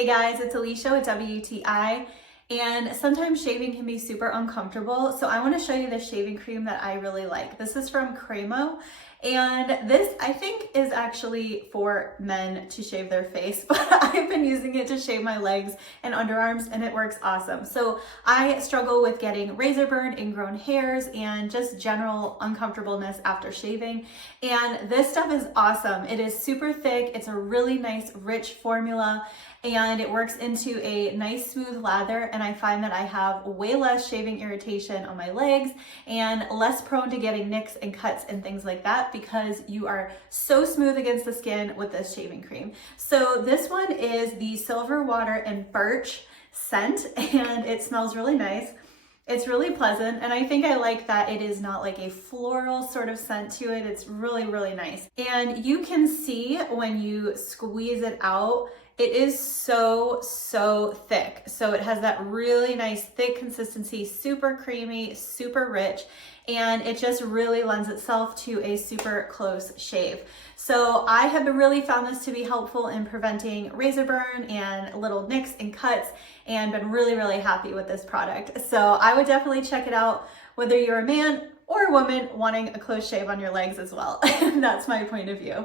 Hey guys, it's Alicia with WTI, and sometimes shaving can be super uncomfortable, so I want to show you the shaving cream that I really like. This is from Cremo, and this I think is actually for men to shave their face, but I've been using it to shave my legs and underarms and it works awesome. So I struggle with getting razor burn, ingrown hairs, and just general uncomfortableness after shaving, and this stuff is awesome. It is super thick, it's a really nice rich formula, and it works into a nice smooth lather, and I find that I have way less shaving irritation on my legs and less prone to getting nicks and cuts and things like that because you are so smooth against the skin with this shaving cream. So this one is the Silver Water and Birch scent, and it smells really nice. It's really pleasant, and I think I like that it is not like a floral sort of scent to it. It's really, really nice. And you can see when you squeeze it out, it is so thick. So it has that really nice thick consistency, super creamy, super rich, and it just really lends itself to a super close shave. So I have really found this to be helpful in preventing razor burn and little nicks and cuts, and been really happy with this product. So I would definitely check it out, whether you're a man or a woman wanting a close shave on your legs as well. That's my point of view.